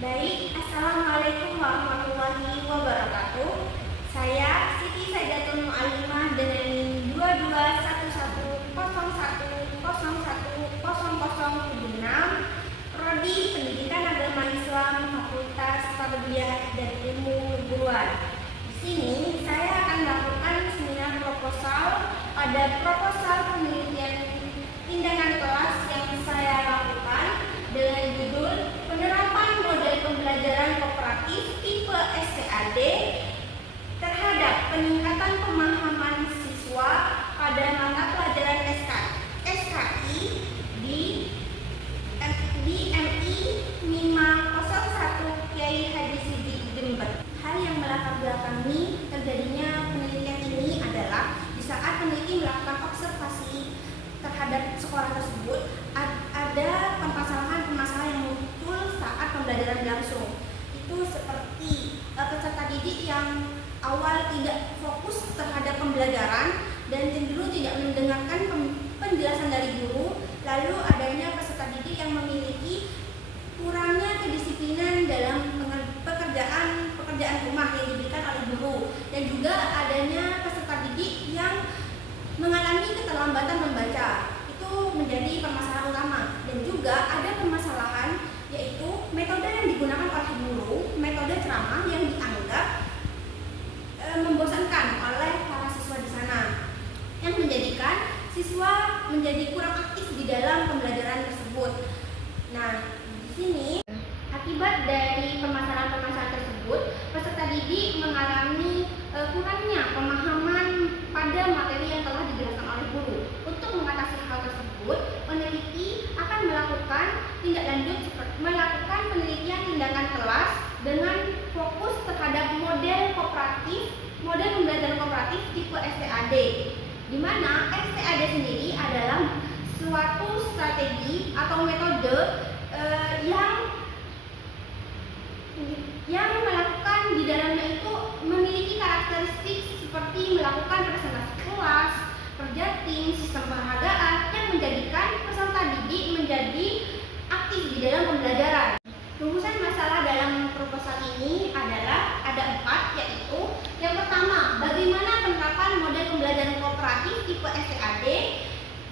Baik, Assalamualaikum warahmatullahi wabarakatuh. Saya Siti Saidatul Mu'alimah dengan NIM 221101010076, Prodi Pendidikan Agama Islam, Fakultas Tarbiyah dan Ilmu Guruan. Di sini saya akan melakukan seminar proposal pada proposal penelitian tindakan kelas yang saya lakukan dengan judul penerapan model pembelajaran kooperatif tipe STAD terhadap peningkatan pemahaman siswa pada mata pelajaran SKI di MI 501 Kiai Haji Siddiq Jember. Hal yang melatar belakangi terjadinya penelitian ini adalah di saat peneliti melakukan observasi terhadap sekolah tersebut, ada permasalahan-permasalahan yang muncul saat pembelajaran langsung. Itu seperti peserta didik yang awal tidak fokus terhadap pembelajaran dan cenderung tidak mendengarkan penjelasan dari guru, lalu adanya peserta didik yang memiliki kurangnya kedisiplinan dalam pekerjaan rumah yang diberikan oleh guru, dan juga adanya peserta didik yang mengalami keterlambatan membaca. Itu menjadi permasalahan utama. Dan juga ada permasalahan yaitu metode yang digunakan oleh guru, metode ceramah yang dianggap membosankan oleh para siswa di sana, yang menjadikan siswa menjadi kurang aktif di dalam pembelajaran tersebut. Nah, di sini akibat dari permasalahan-permasalahan tersebut, peserta didik mengalami kurangnya pemahaman pada materi yang telah dijelaskan oleh guru. Untuk mengatasi hal tersebut, peneliti akan melakukan tindak lanjut seperti melakukan penelitian tindakan kelas dengan fokus terhadap model pembelajaran kooperatif tipe STAD, di mana STAD sendiri adalah suatu strategi atau metode yang melakukan di dalamnya itu memiliki karakteristik seperti melakukan presentasi kelas, kerja tim, sistem penghargaan yang menjadikan peserta didik menjadi aktif di dalam pembelajaran. Rumusan masalah dalam proposal ini adalah ada 4, yaitu yang pertama, bagaimana penerapan model pembelajaran kooperatif tipe STAD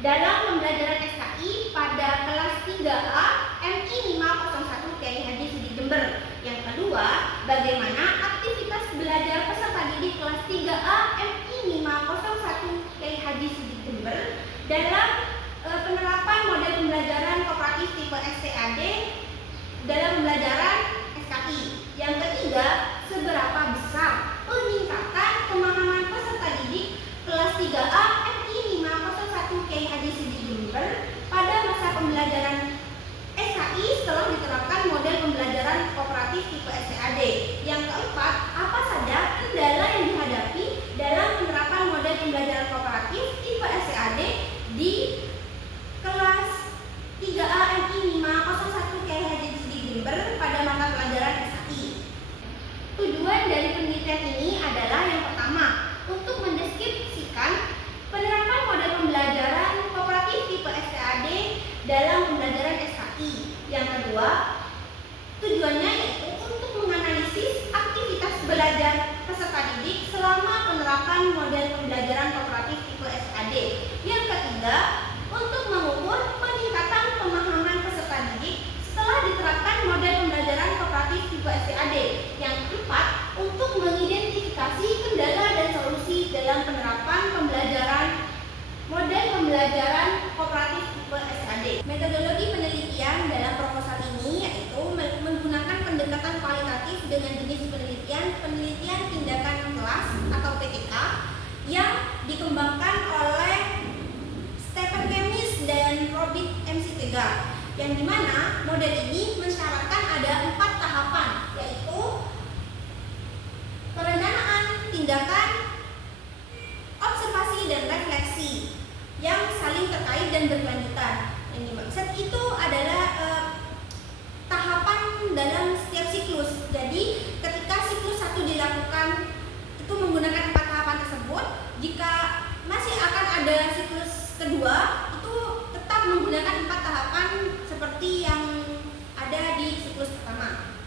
dalam pembelajaran SKI pada kelas 3A MI 501 Kiai Haji Siddiq Jember. Yang kedua, bagaimana aktivitas belajar peserta didik kelas 3A MI 501 Kiai Haji Siddiq Jember dalam penerapan model pembelajaran kooperatif tipe STAD dalam pembelajaran SKI. Yang ketiga, seberapa besar peningkatan pemahaman peserta didik kelas 3A MI 501 Kiai Haji Siddiq Jember pada masa pembelajaran SKI setelah diterapkan model pembelajaran kooperatif tipe STAD. Yang keempat, apa saja kendala yang dihadapi dalam penerapan model pembelajaran kooperatif tipe STAD di kelas 3A MI 501 Kiai Haji Siddiq Jember pada mata pelajaran SKI. Tujuan dari penelitian ini adalah yang pertama, untuk mendeskripsikan penerapan model pembelajaran kooperatif tipe STAD dalam pembelajaran SKI. Yang kedua, tujuannya yaitu untuk menganalisis aktivitas belajar peserta didik selama penerapan model pembelajaran kooperatif tipe STAD. Yang ketiga, untuk mengukur peningkatan pemahaman peserta didik setelah diterapkan model pembelajaran kooperatif tipe STAD. Yang keempat, untuk mengidentifikasi kendala dan solusi dalam penerapan model pembelajaran kooperatif tipe STAD. Metodologi penelitian dalam proposal ini yaitu menggunakan pendekatan kualitatif dengan jenis penelitian tindakan kelas atau PTK yang dikembangkan oleh Stephen Kemis dan Robert McTaggart, yang dimana model ini mensyaratkan ada 4 tahapan, yaitu perencanaan, tindakan, observasi, dan refleksi yang saling terkait dan berkelanjutan. Yang dimaksud itu adalah tahapan dalam setiap siklus. Jadi ketika siklus 1 dilakukan itu menggunakan 4 tahapan tersebut, jika masih akan ada siklus kedua itu tetap menggunakan 4 tahapan seperti yang ada di siklus pertama.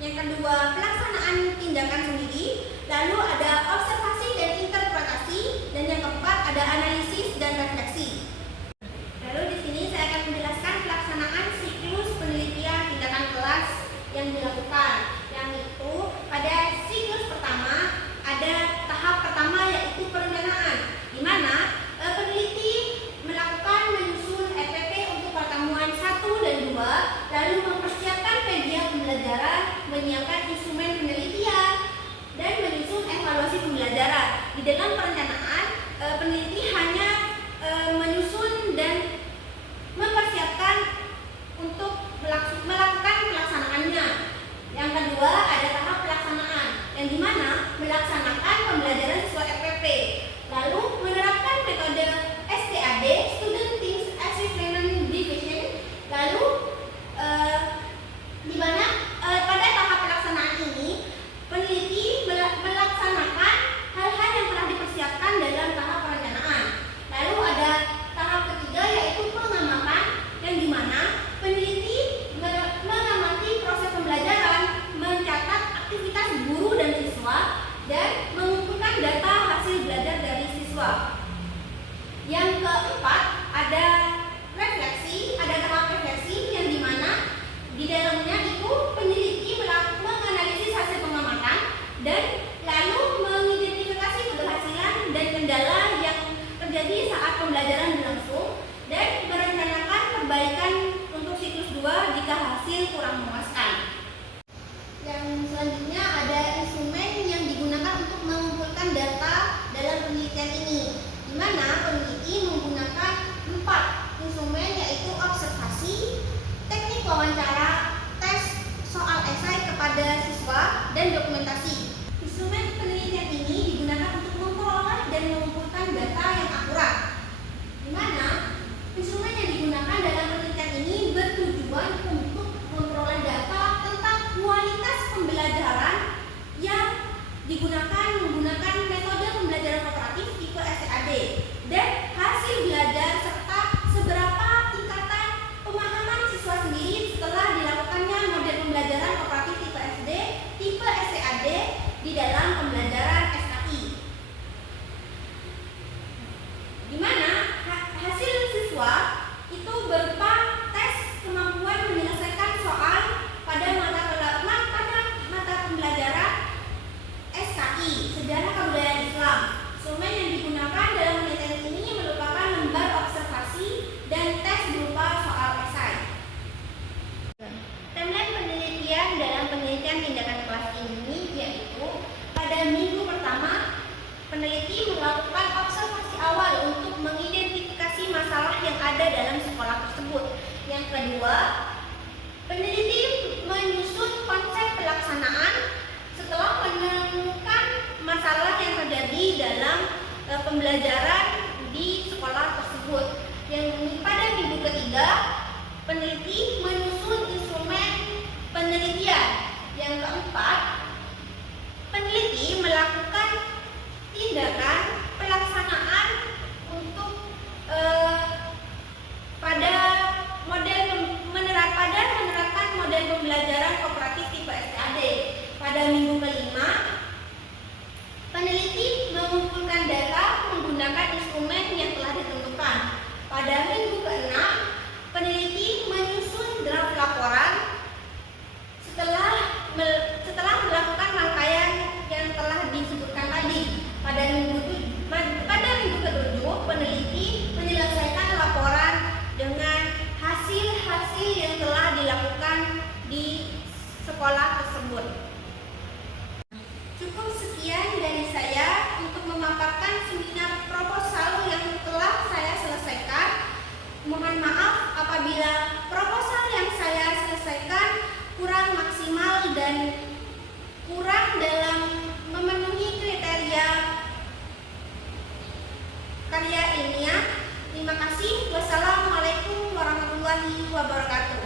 Yang kedua, pelaksanaan tindakan sendiri. Lalu ada observasi dan interpretasi. Dan yang keempat ada analisis dan refleksi. Lalu di sini saya akan menjelaskan pelaksanaan siklus penelitian tindakan kelas yang dilakukan. Yang itu pada siklus pertama ada tahap pertama yaitu perencanaan, di mana peneliti melakukan menyusun RPP untuk pertemuan 1 dan 2, lalu mempersiapkan media pembelajaran, menyiapkan instrumen penelitian, dan menyusun evaluasi pembelajaran. Di dalam perencanaan, peneliti hanya menyusun dan mempersiapkan untuk melakukan pelaksanaannya. Yang kedua ada tahap pelaksanaan, yang dimana melaksanakan pembelajaran sesuai RPP, lalu menerapkan metode STAD (Student Teams Assessment Division), lalu di mana pada tahap pelaksanaan ini peneliti melaksanakan hal-hal yang telah dipersiapkan dalam tahap perencanaan. Lalu ada tahap ketiga yaitu pengamatan, yang dimana peneliti mengamati proses pembelajaran, mencatat aktivitas guru dan siswa, dan mengumpulkan data hasil belajar dari siswa. Yang keempat ada refleksi, ada tahap refleksi yang dimana di dalamnya itu peneliti menganalisis hasil pengamatan dan lalu mengidentifikasi keberhasilan dan kendala yang terjadi saat pembelajaran berlangsung dan merencanakan perbaikan untuk siklus 2 jika hasil kurang memuaskan. Yang selanjutnya ada instrumen yang digunakan untuk mengumpulkan data dalam penelitian ini, di mana peneliti menggunakan 4 instrumen yaitu observasi, teknik wawancara, tes soal esai kepada siswa, dan dokumentasi. Instrumen penelitian ini digunakan untuk memperoleh dan mengumpulkan data yang akurat, di mana instrumen yang digunakan dalam penelitian ini bertujuan untuk memperoleh data tentang kualitas pembelajaran yang digunakan menggunakan metode pembelajaran kooperatif tipe STAD dan hasil belajar serta seberapa tingkatan pemahaman siswa sendiri setelah dilakukannya model pembelajaran kooperatif tipe SD, tipe STAD di dalam pembelajaran SKI, di mana hasil siswa itu berupa tes kemampuan menyelesaikan soal pada mata pembelajaran SKI, Sejarah Kebudayaan Islam. Instrumen yang digunakan dalam penelitian ini merupakan lembar observasi dan tes berupa soal esai. Timeline penelitian dalam penelitian tindakan kelas ini yaitu pada minggu pertama peneliti melakukan observasi awal untuk mengidentifikasi masalah yang ada dalam sekolah tersebut. Yang kedua, peneliti menyusun konsep pelaksanaan setelah menemukan masalah yang terjadi dalam pembelajaran di sekolah tersebut. Yang pada minggu ketiga, peneliti menyusun instrumen penelitian. Yang keempat, peneliti melakukan tindakan pelaksanaan untuk menerapkan model pembelajaran kooperatif tipe STAD. Pada minggu kelima, peneliti mengumpulkan data menggunakan instrumen yang telah ditentukan. Pada minggu keenam, peneliti menyusun draft laporan setelah melakukan rangkaian yang telah disebutkan tadi. Pada minggu ketujuh, peneliti menyelesaikan laporan dengan hasil-hasil yang telah dilakukan di sekolah tersebut. Cukup sekian dari saya untuk memaparkan seminar proposal yang telah saya selesaikan. Mohon maaf apabila proposal yang saya selesaikan kurang maksimal dan kurang dalam memenuhi kriteria karya ilmiah. Terima kasih. Wassalamualaikum warahmatullahi wabarakatuh.